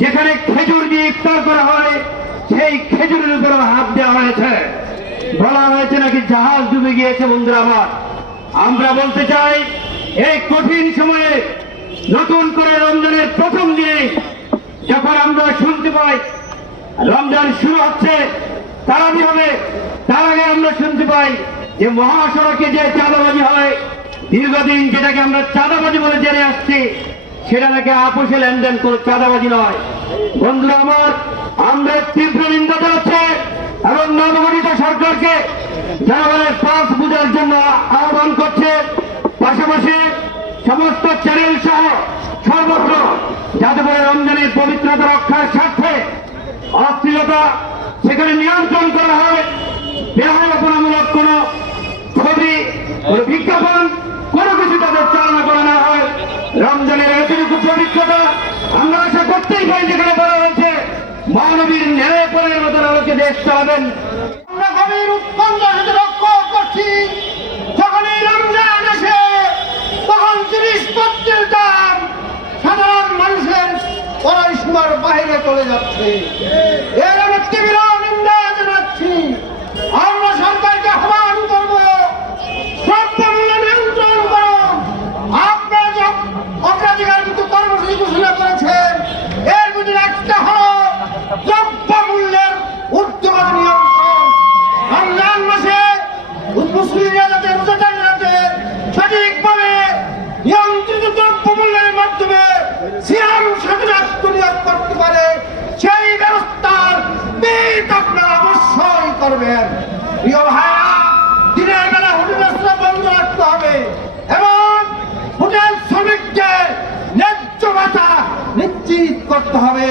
যেখানে খেজুর দিয়ে ইফতার করা হয় সেই খেজুরের উপর হাত দেওয়া হয়েছে, বলা হয়েছে নাকি জাহাজ ডুবে গিয়েছে। বন্ধুরা আমার, আমরা বলতে চাই এই কঠিন সময়ে নতুন করে রমজানের প্রথম দিনে যখন আমরা শুনতে পাই রমজান শুরু হচ্ছে, তারাবি হবে, তার আগে আমরা শুনতে পাই যে মহাসড়কে যে চাঁদাবাজি হয়, দীর্ঘদিন যেটাকে আমরা চাঁদাবাজি বলে জেনে আসছি, সেটা নাকি আপোষে লেনদেন করে চাঁদাবাজি নয়। বন্ধুরা আমার, আমরা তীব্র নিন্দা জানাচ্ছি এবং নবগঠিত সরকারকে জনগণের পথ বোঝার জন্য আহ্বান করছে। পাশাপাশি সমস্ত চ্যানেল সহ সর্বত্র যাতে করে রমজানের পবিত্রতা রক্ষার স্বার্থে অশ্লীলতা সেখানে নিয়ন্ত্রণ করা হয়, বেহায়াপনামূলক কোন ছবি, কোন বিজ্ঞাপন, কোনো কিছু তাদের চালনা করা না হয়। রমজানের এতটুকু পবিত্রতা আমরা আশা করতেই পারি, যেখানে বলা হয়েছে মানবীর ন্যায় পরের মতো আলোকে দেশ চালাবেন। আমরা গভীর উৎকণ্ঠার সাথে লক্ষ্য করছি, যখন এই রমজান আসে তখন জিনিসপত্রের দাম সাধারণ মানুষের কড়াই সীমার বাইরে চলে যাচ্ছে। এর আমি তীব্র নিন্দা জানাচ্ছি। আমরা সরকারকে আহ্বান করব, দ্রব্যমূল্য নিয়ন্ত্রণ করুন। আপনারা যে অগ্রাধিকার কিন্তু কর্মসূচি ঘোষণা করেছেন, এর ভিতরে একটা হলো দ্রব্যমূল্যের ঊর্ধ্বগতি নিয়ন্ত্রণ। রমজান মাসে মুসলিমরা যাতে রোজাদাররা যাতে সঠিকভাবে নিয়ন্ত্রিত দ্রব্যমূল্যের মাধ্যমে সিয়াম সাধনাত্ম নিয়োগ করতে পারে, সেই ব্যবস্থার বিহিত আপনারা অবশ্যই করবেন। প্রিয় ভাইরা, দিনের বেলা হোটেল রেস্তোরাঁ বন্ধ রাখতে হবে এবং হোটেল শ্রমিকদের ন্যায্য ভাতা নিশ্চিত করতে হবে।